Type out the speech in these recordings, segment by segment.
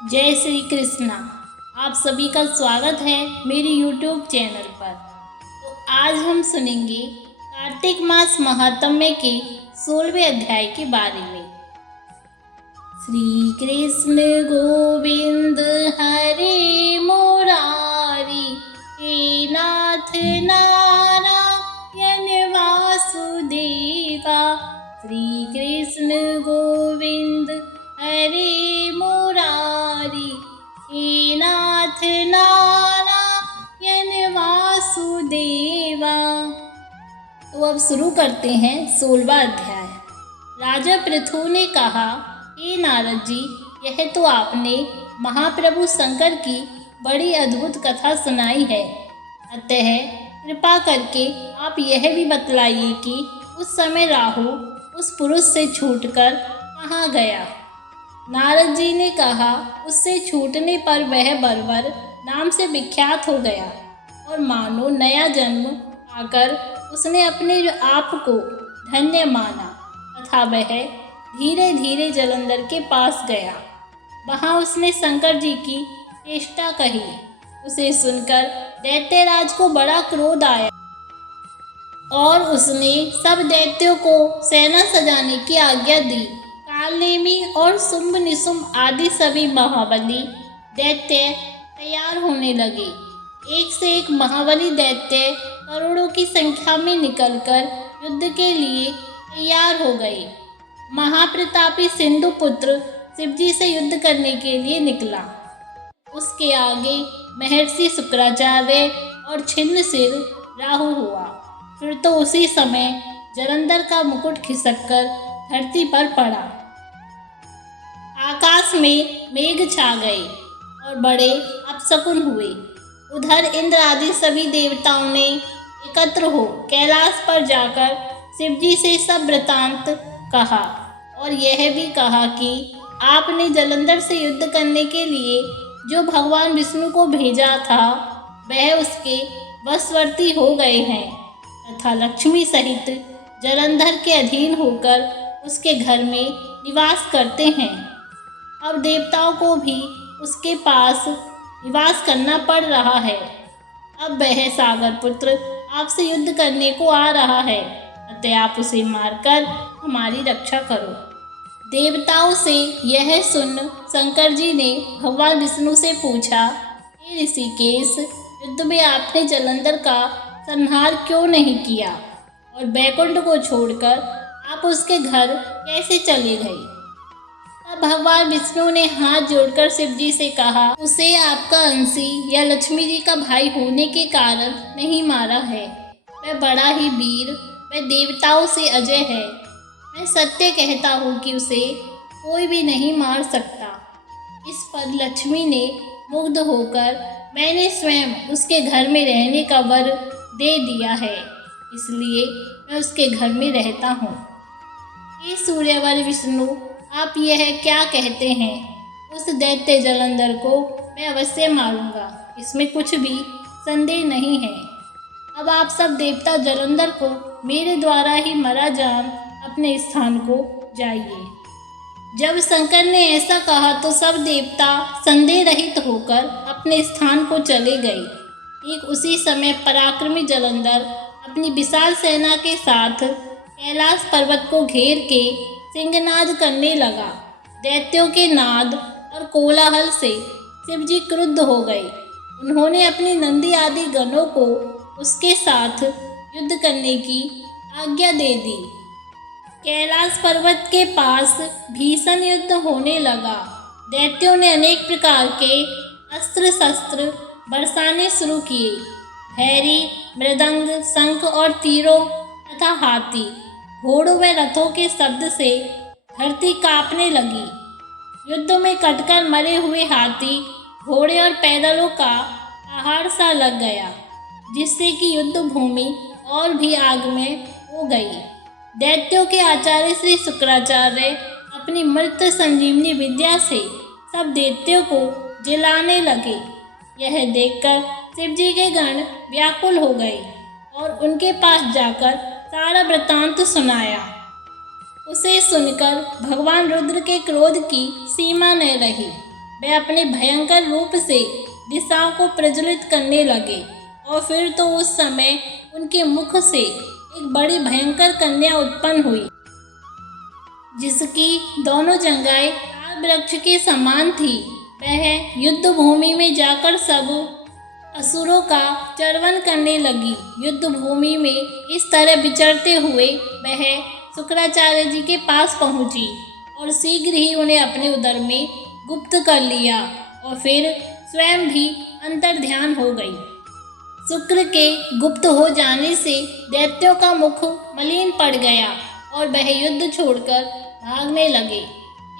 जय श्री कृष्णा। आप सभी का स्वागत है मेरे YouTube चैनल पर। तो आज हम सुनेंगे कार्तिक मास महात्म्य के 16वें अध्याय के बारे में। श्री कृष्ण गोविंद हरे मुरारी, हे नाथ नारायण वासुदेवा। श्री कृष्ण गोविंद हरे मुरारी, हे नाथ नारायण वासुदेवा। तो अब शुरू करते हैं 16वां अध्याय। राजा पृथु ने कहा, हे नारद जी, यह तो आपने महाप्रभु शंकर की बड़ी अद्भुत कथा सुनाई है। अतः कृपा करके आप यह भी बतलाइए कि उस समय राहु उस पुरुष से छूटकर कहाँ गया। नारद जी ने कहा, उससे छूटने पर वह बर्बर नाम से विख्यात हो गया और मानो नया जन्म पाकर उसने अपने आप को धन्य माना तथा वह धीरे धीरे जलंधर के पास गया। वहाँ उसने शंकर जी की चेष्टा कही। उसे सुनकर दैत्यराज को बड़ा क्रोध आया और उसने सब दैत्यों को सेना सजाने की आज्ञा दी। कालनेमी और शुंभ निशुंभ आदि सभी महाबली दैत्य तैयार होने लगे। एक से एक महाबली दैत्य करोड़ों की संख्या में निकलकर युद्ध के लिए तैयार हो गए। महाप्रतापी सिंधु पुत्र शिवजी से युद्ध करने के लिए निकला। उसके आगे महर्षि शुक्राचार्य और छिन्न सिर राहु हुआ। फिर तो उसी समय जलंधर का मुकुट खिसककर धरती पर पड़ा। आकाश में मेघ छा गए और बड़े अपशकुन हुए। उधर इंद्र आदि सभी देवताओं ने एकत्र हो कैलाश पर जाकर शिवजी से सब वृतांत कहा और यह भी कहा कि आपने जलंधर से युद्ध करने के लिए जो भगवान विष्णु को भेजा था वह उसके वशवर्ती हो गए हैं तथा लक्ष्मी सहित जलंधर के अधीन होकर उसके घर में निवास करते हैं। अब देवताओं को भी उसके पास निवास करना पड़ रहा है। अब वह सागर पुत्र आपसे युद्ध करने को आ रहा है, अतः आप उसे मारकर हमारी रक्षा करो। देवताओं से यह सुन शंकर जी ने भगवान विष्णु से पूछा, हे ऋषिकेश, युद्ध में आपने जलंधर का संहार क्यों नहीं किया और बैकुंठ को छोड़कर आप उसके घर कैसे चले गए। तब भगवान विष्णु ने हाथ जोड़कर शिव जी से कहा, उसे आपका अंशी या लक्ष्मी जी का भाई होने के कारण नहीं मारा है। वह बड़ा ही वीर, वह देवताओं से अजय है। मैं सत्य कहता हूँ कि उसे कोई भी नहीं मार सकता। इस पर लक्ष्मी ने मुग्ध होकर, मैंने स्वयं उसके घर में रहने का वर दे दिया है, इसलिए मैं उसके घर में रहता हूँ। हे सूर्यवर विष्णु, आप यह क्या कहते हैं? उस दैत्य जलंधर को मैं अवश्य मारूंगा, इसमें कुछ भी संदेह नहीं है। अब आप सब देवता जलंधर को मेरे द्वारा ही मरा जान अपने स्थान को जाइए। जब शंकर ने ऐसा कहा तो सब देवता संदेह रहित होकर अपने स्थान को चले गए। ठीक उसी समय पराक्रमी जलंधर अपनी विशाल सेना के साथ कैलाश पर्वत को घेर के सिंहनाद करने लगा। दैत्यों के नाद और कोलाहल से शिवजी क्रुद्ध हो गए। उन्होंने अपनी नंदी आदि गणों को उसके साथ युद्ध करने की आज्ञा दे दी। कैलाश पर्वत के पास भीषण युद्ध होने लगा। दैत्यों ने अनेक प्रकार के अस्त्र शस्त्र बरसाने शुरू किए। भैरी, मृदंग, शंख और तीरों तथा हाथी, घोड़ों व रथों के शब्द से धरती कांपने लगी। युद्ध में कटकर मरे हुए हाथी, घोड़े और पैदलों का पहाड़ सा लग गया, जिससे कि युद्ध भूमि और भी आग में हो गई। दैत्यों के आचार्य श्री शुक्राचार्य अपनी मृत संजीवनी विद्या से सब दैत्यों को जिलाने लगे। यह देखकर शिवजी के गण व्याकुल हो गए और उनके पास जाकर सारा वृत्तांत सुनाया। उसे सुनकर भगवान रुद्र के क्रोध की सीमा न रही। वे अपने भयंकर रूप से दिशाओं को प्रज्वलित करने लगे और फिर तो उस समय उनके मुख से एक बड़ी भयंकर कन्या उत्पन्न हुई, जिसकी दोनों जंघाएं ताल वृक्ष के समान थी। वह युद्ध भूमि में जाकर सब असुरों का चर्वण करने लगी। युद्ध भूमि में इस तरह विचरते हुए वह शुक्राचार्य जी के पास पहुंची और शीघ्र ही उन्हें अपने उदर में गुप्त कर लिया और फिर स्वयं भी अंतर्ध्यान हो गई। शुक्र के गुप्त हो जाने से दैत्यों का मुख मलिन पड़ गया और वह युद्ध छोड़कर भागने लगे।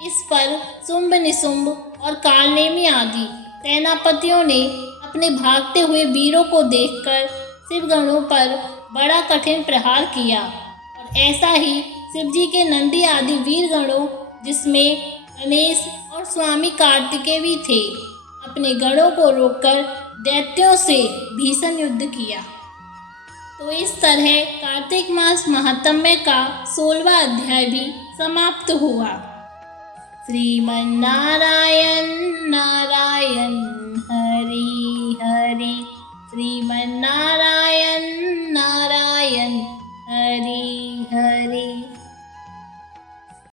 इस पर शुंभ निशुंभ और कालनेमी आदि सेनापतियों ने अपने भागते हुए वीरों को देखकर शिवगणों पर बड़ा कठिन प्रहार किया और ऐसा ही शिवजी के नंदी आदि वीरगणों, जिसमें गणेश और स्वामी कार्तिकेय भी थे, अपने गणों को रोककर दैत्यों से भीषण युद्ध किया। तो इस तरह कार्तिक मास महात्म्य का 16वां अध्याय भी समाप्त हुआ। श्रीमन्नारायण नारायण हरि हरि, श्रीमन्नारायण नारायण।